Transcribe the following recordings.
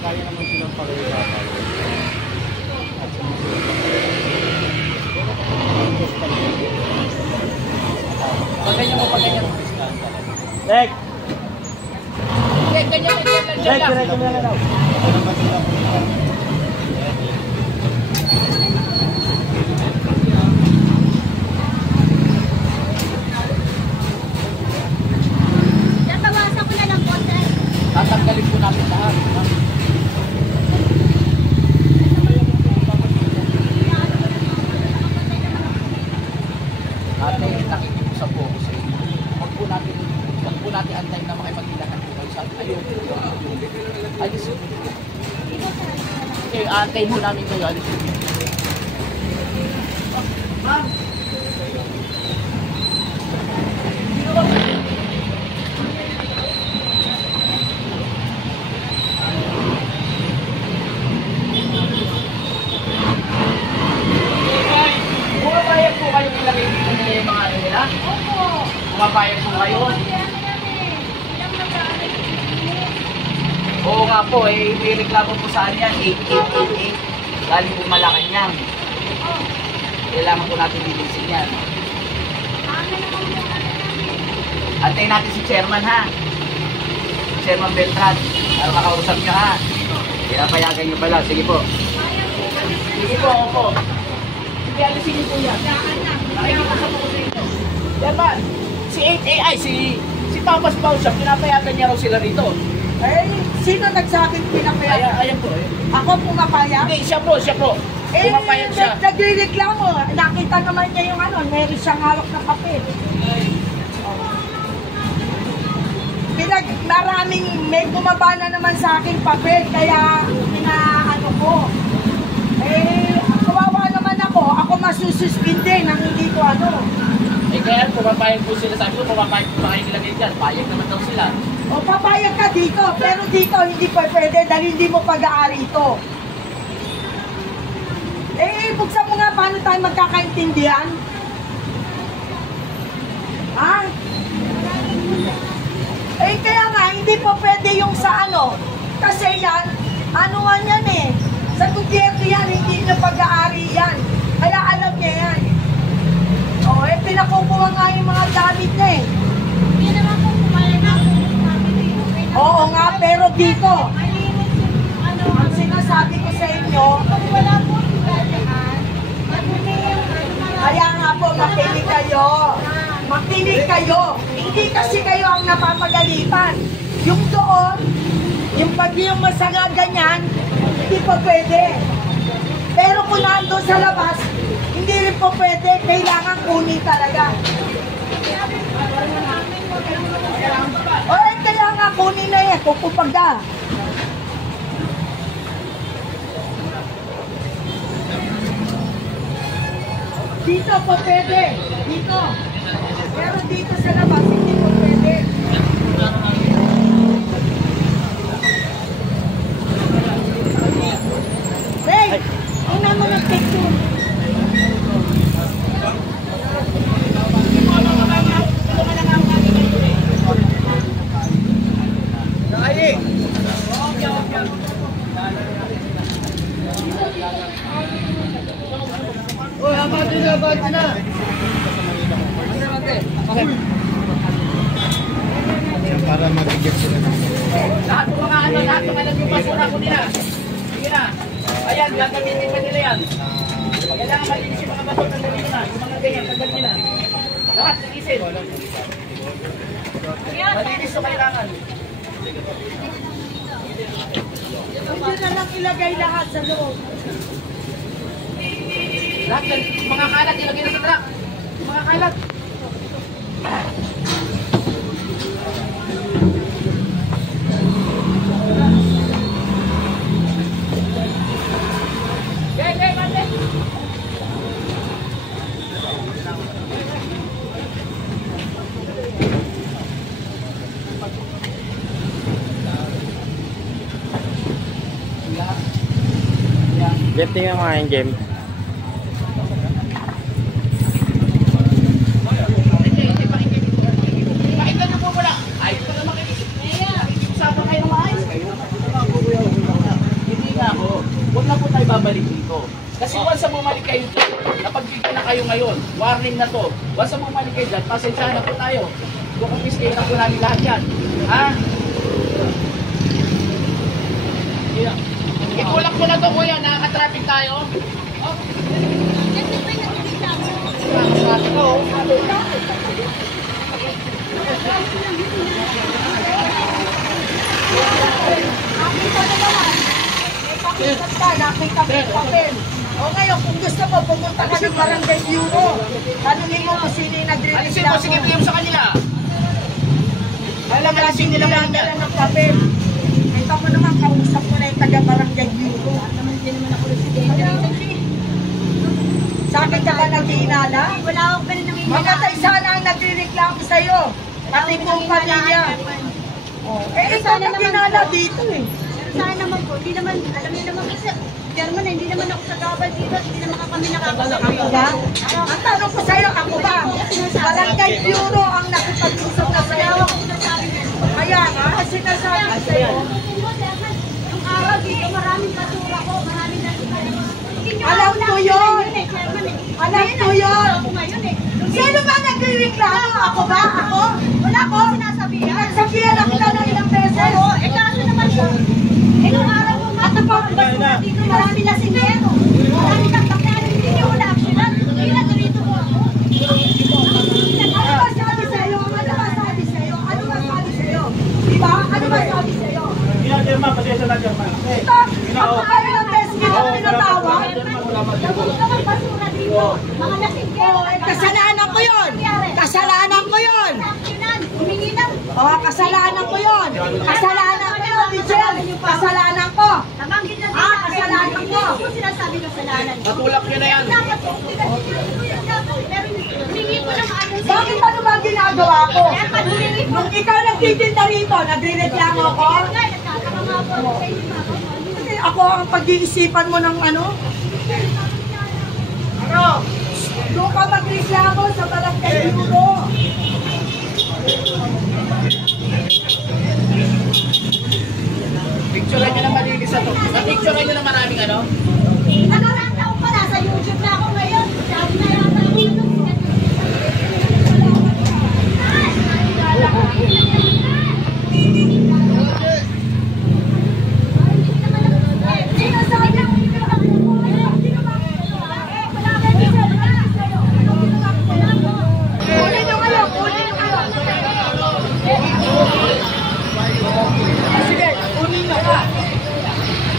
Kaya naman silang pag-iwasan. Pagganyan mo, pagganyan mo. Dek! Dek, ganyan mo. Dek, diretso mo lang daw. Tatawasan ko na lang po, sir. Tatanggalin po natin lahat. Ate, nakikiusap po kasi huwag po natin antayin na makipagkilahan po kayo sa ayun. Alis yun. Okay, antayin mo namin kayo. Alis yun. Ma'am! Sino ba? Pumapayag po kayo ilagay dito nila yung mga ano nila? Opo. Pumapayag po kayo? Oo nga po, eh, may reklamo po saan yan, 8888. Galing po Malacanang. Kailangan po natin bilisin yan. Antayin natin si Chairman ha. Chairman Beltran. Para makausap niyo ha. Pinapayagan niyo pala. Sige po. Sige po, opo. Sige, alisin niyo po yan. Nakikipasa po ko sa inyo. Chairman, si 8AI, si Papas Pausiap, pinapayagan niya raw sila rito. Eh, sino nagsabing pinapayagan? Ayan po eh. Ako pumapayag? Hindi, siya po. Pumapayag siya. Nagre-reklamo. Nakita naman niya yung ano, meron siyang hawak na papel. May bumaba na naman sa akin papel, kaya pinaano ko. Eh, kawawa naman ako masususpinde nang hindi ko ano. Eh kaya pumapayag po sila, sabi ko pumapayag po kayo nilagay dyan, payag naman daw sila. O papayag ka dito, pero dito hindi pa pwede dahil hindi mo pag-aari ito. Eh, buksan mo nga paano tayo magkakaintindihan. Ha? Eh, kaya nga, hindi po pwede yung sa ano. Kasi yan, ano nga yan eh. Sa gobyerno yan, hindi na pag-aari yan. Kaya alam niya yan. O, eh, pinakukuha nga yung mga gamit niya eh. Hindi naman po pumayag na po namin eh. Oo nga, pero dito, Malinis yung ano. ang sinasabi ko sa inyo, Pag wala po yung galihan, madumi yung kaya nga po, makinig kayo. Makinig kayo. Hindi kasi kayo ang napapagalitan. Yung doon, yung pag yung masanga ganyan, hindi pa pwede. Pero kung nandun sa labas, hindi rin po pwede. Kailangan kunin talaga. O, kaya nga kunin na yan. Kukupag na. Dito po pwede. Dito. Pero dito sa labas, hindi po pwede. Hey! Una mo ng picture. Para magigit sila. Lahat ng mga ano, lahat ng alam yung basura ko nila. Sige na. Ayan, gagamitin pa nila yan. Kailangan malinis yung mga basura ng dito na. Yung mga ganyan, tagal nila. Lahat, nagisin. Malinis yung kailangan. Hindi na lang ilagay lahat sa loob. Lahat yan, mga kalat, ilagay na sa truck. Mga kalat. Jem, tingnan mo nga yung Jem. Pakinggan niyo po muna. Ay, ito na makinig. Usapan kayo ng maayos kayo. Hindi nga ako. Huwag na po tayo babalik dito. Kasi once na bumalik kayo dito, napagbigyan na kayo ngayon. Warning na to. Once na bumalik kayo dyan, pasensyahan na po tayo. Kukumpiskate na po namin lahat yan. Ha? Itulak mo na to kuya, nakaka-traffic tayo. Oh. Papel. O ngayon, kung gusto mo, pumunta ka ng Barangay Bureau. Tanungin mo kung sino yung Alisin mo, nagre-reklamo. sige, bigyan mo sa kanila. Alam mo, Alisin nila nila lang yan. ng papel. Kita mo naman, kausap mo na yung taga-Barangay Bureau. Hindi naman ako residente. Sa akin ka ba naghihinala? Wala akong pwede nang Mamatay sana ang nagre-reklamo sa'yo. Pati kong pamilya. Eh, ito naghinala dito eh. Saan naman po, hindi naman, alam niyo naman kasi, German, hindi naman ako sa gabal dito, hindi naman kami nakakasama. Ako ba? Ang tanong ko sa'yo, ako ba? Barangay Bureau ang nakipag-usap na sa'yo. Kaya nga, sinasabi ko sa'yo. Yung araw dito, maraming basura ko, maraming nasukan. Alam ko yun. Alam ko yun. Ako ngayon eh. Sino ba nagre-reklamo? Ako ba? Ako? Wala ko sinasabihan. Nagsabihan ako na ng ilang beses. Oo, eh kaso naman po, itong araw ko matapang basura dito, marami na singero. Marami kang bakyan, hindi niyo wala aksyonan. Hindi na dito po ako. Ano ba sabi sa'yo? Ano ba sabi sa'yo? Ano ba sabi sa'yo? Diba? Ano ba sabi sa'yo? Ito, ako kayo ng best kita pinatawag. Nagulo naman basura dito. Mga nasingero. Kasalanan ko yun. Kasalanan ko yun. Aksyonan, humingi ng Oh, kasalanan ko yun. Kasalanan ko yun, Michelle. Kasalanan ko. nabanggit na Kasalanan ko. Hindi ko sinasabi kasalanan ko. Matulak nyo na yan. Dapat po, pinag-iwan ko yan dapat. Pero humingi ko ng ano sa Bakit ano ba ang ginagawa ko? Kaya pag humingi ko, Nung ikaw nagtitinda rito, nagre-reklamo ako. nga, nagtataka nga po ako sa inyo mga kapatid. Kasi ako ang pag-iisipan mo ng ano? Ano? Doon ka magreklamo sa Barangay Bureau. Picturean nyo na malinis na to. Picturean nyo na maraming ano. Nakaraan taon pa, nasa YouTube na ako ngayon. Sabi na yata ako yun. Kunin nyo kayo, kunin nyo kayo. Sige, kunin nyo ka.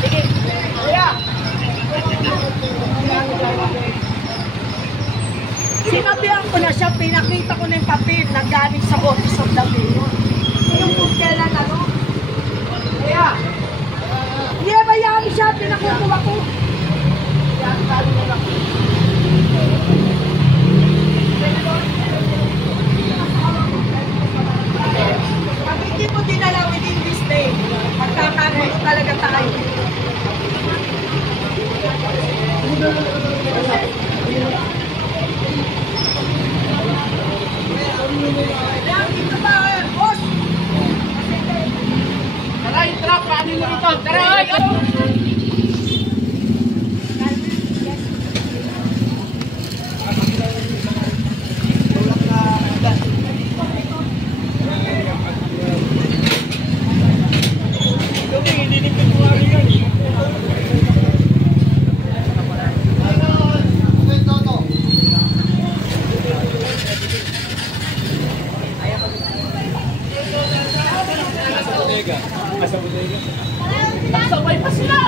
Sige, kuya. Sinabihan ko na siya, pinakita ko na yung papel na galing sa Office of the Mayor. Yung kung kailan ano. Kuya, hindi na bayaan siya, pinakukuha ko. Yan, galing na lang. Pag hindi mo dinala within this day, magkakaroon talaga tayo. Yan, dito ba, boss? Tara, yung truck, paano nyo rito? Tara, ay! Sabay pa sila!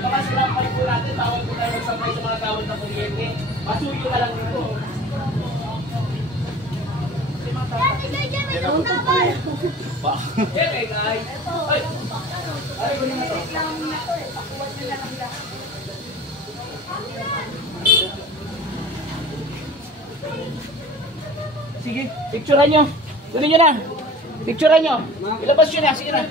Baka sila ang paliko natin, tawag ko tayo magsabay sa mga tawag na kuryente. Pasuyo ka lang dito. Yan eh, guys. Ay! Ay, kunin mo to. Sige, picturean nyo. Kunin nyo na. Picturean nyo. Ilabas nyo na, sige na.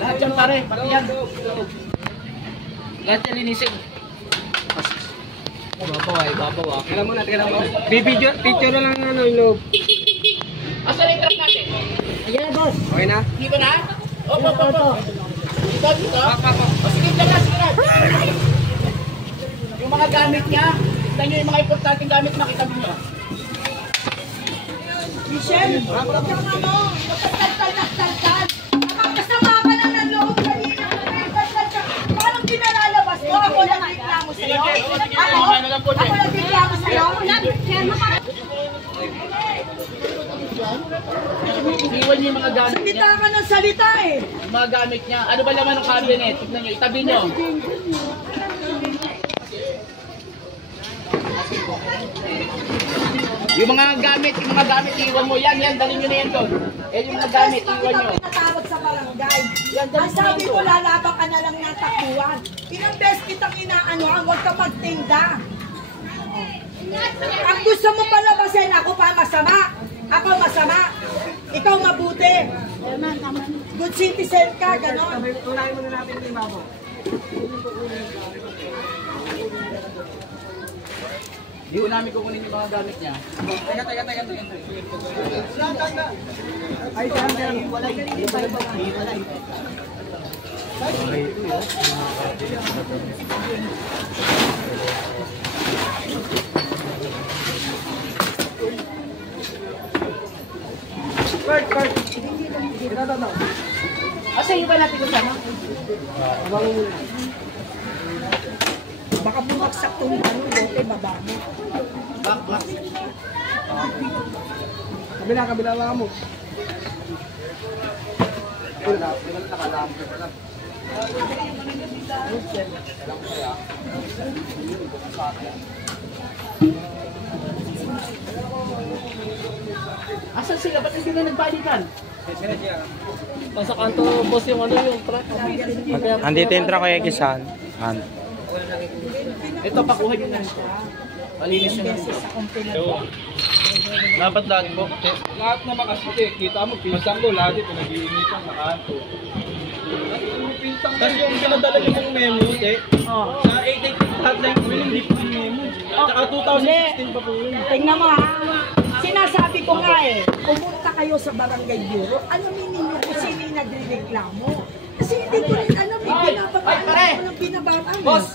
Lahat yan pare, pati yan. Lahat yan linisin. Babawa. Tingnan mo na, tingnan mo. Picture na lang ano, yung loob. Asan yung truck natin? Ayan na, boss. Okay na? Dito na? Opo. Dito. O sige na, sige na. Yung mga gamit niya, kita nyo yung mga importanteng gamit makita nyo. Michelle, huwag kang ano, magtataltal. Nakakasama ka na ng loob kanina. Parang pinalalabas mo. Ako nagreklamo sa'yo. Ako nagreklamo sa'yo. Iwan nyo yung mga gamit niya. Salita ka ng salita eh. Yung mga gamit niya. Ano ba laman ng cabinet? Tignan nyo, itabi nyo. Yung mga gamit, iwan mo. Yan, dalhin nyo na yan doon. Yung mga gamit, iwan nyo. Kita pinatawag sa barangay. Ang sabi ko, lalabang ka na lang ng takbuhan. Ilang beses kitang inaanoan, huwag ka magtinda. Ang gusto mo palabasin, ako pa masama. Ako masama. Ikaw mabuti. Good citizen ka, gano'n. Tunayin mo na natin yung babo. Di ko namin kukunin yung mga gamit niya. Teka. Ay, walay. Kurt. Ito. Asa yung ba natin kasama? Baka bumagsak tong ano, bote, baba mo. Back. Kabila lang mo. Asan sila? Ba't hindi na nagbalikan? Nasa kanto, boss, yung ano yung truck. Andito yung truck kaya Kisan. Ito, pakuha nyo na. Malinis nyo na. Dapat lagi po. Lahat naman kasi, kita mo, pinsang ko, lagi pinag-iinitan sa kanto. Kasi yung pinadala niyo yung memo, sa 888 hotline po yun, hindi po yung memo. Tsaka 2016 pa po yun. Tingnan mo ha. Sinasabi ko nga eh, pumunta kayo sa barangay bureau, alamin ninyo kung sino yung nagre-reklamo. Kasi hindi ko rin alam, pinapapaan ko ng binabataan. Boss!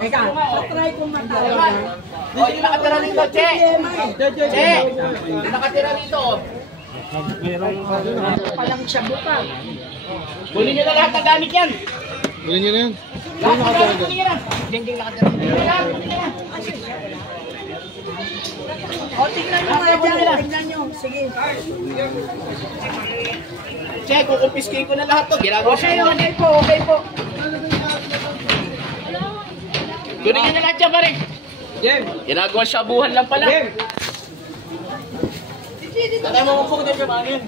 Eka, patry kong matawagan. O, yung nakatira rito, Che! Che! Yung nakatira rito. Palang siya buka. Kunin nyo na lahat ng gamit yan. Kunin nyo na yan. Lahat ng gamit, kunin nyo na. Ding nakatira. O, tignan nyo nga dyan, tignan nyo. Sige. Che, kukumpiskay ko na lahat to. Ginagawa siya. Okay po. Kunin nyo na lahat yan, pare. Jem! Ginagawa siya, buhan lang pala. Jem! Tatay mo po din siya, mangin.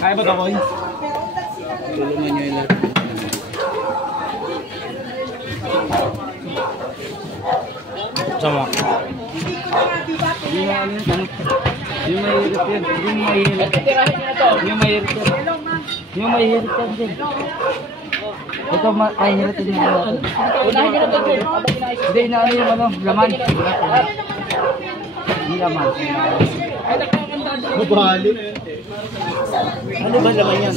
Kaya ba ito, Koy? Tulungan nyo yung lahat. Sama. Hindi ko na nga, di ba? Yung mahirap yan. Yung mahirap. At titirahin nyo na to. Yung mahirap yan. Yung mahirap yan din. Ito mahirap din yung ano. Unahin nyo na to, Che. Hindi, inaano yung ano, laman. Yung laman. Mabali. Ano ba naman yan?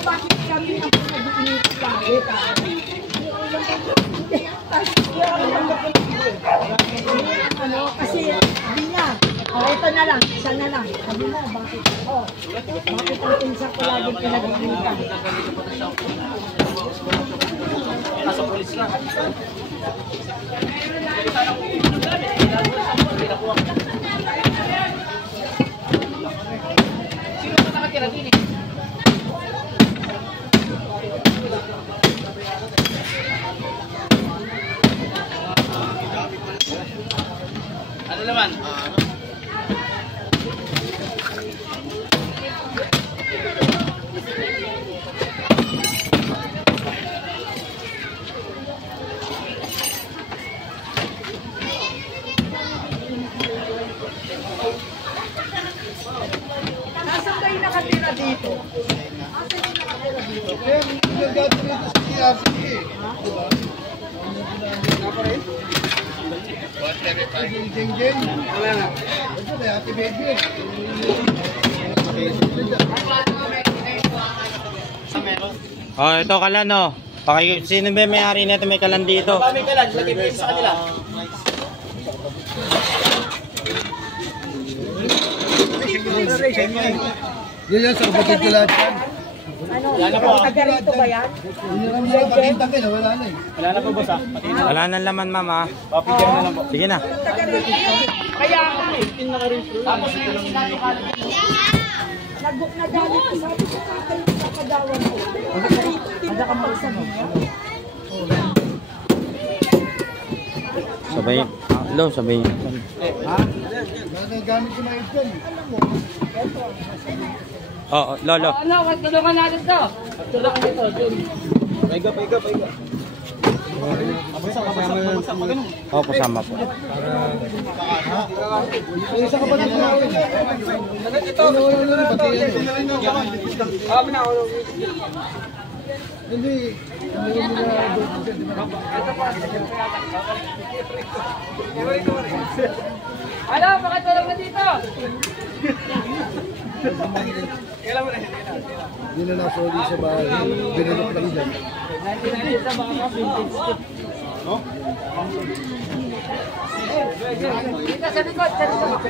Bakit kami ang pinag-iinit lagi? Ano, kasi hindi na. Ito na lang, isa na lang. Sabi mo, bakit? Bakit ang pinsan ko laging pinag-iinitan? Nasa polis na. Sino ba nakatira din eh? Ano naman? Nasaan kayo nakatira dito? Oh, ito kalan oh. Sino ba may-ari nito may kalan dito? Kami ka lang, lagay mo sa kanila. Yan yan, sa kapatid ko lahat yan. Wala na po. Taga rito ba yan? Yun lang mga pakintang kayo, wala na eh. Wala na po boss ah. Pati na. Wala nang laman, ma'am ah. Papigyan na lang po. Sige na. Taga rito yan. Kaya ako eh. Tapos may sinabi ka. Nag-book na galit ko. Sabi ko tatay ko sa kagawan ko. Taga rito, tinapag sa niya. Sabay. Lo, sabay. Gamit ko na ito. Alam mo, Oh, lolo. Ano, tulungan natin to. Tulungan dito, Jun. Paiga. Oh, kasama po. yung isa kapatid ko natin. Ito, wala na rin, pati yan. Hindi. Ano, pakatulong na dito. Hindi na nasoli sa bahay. Binulok lang dyan. Dito sa likod, sa likod.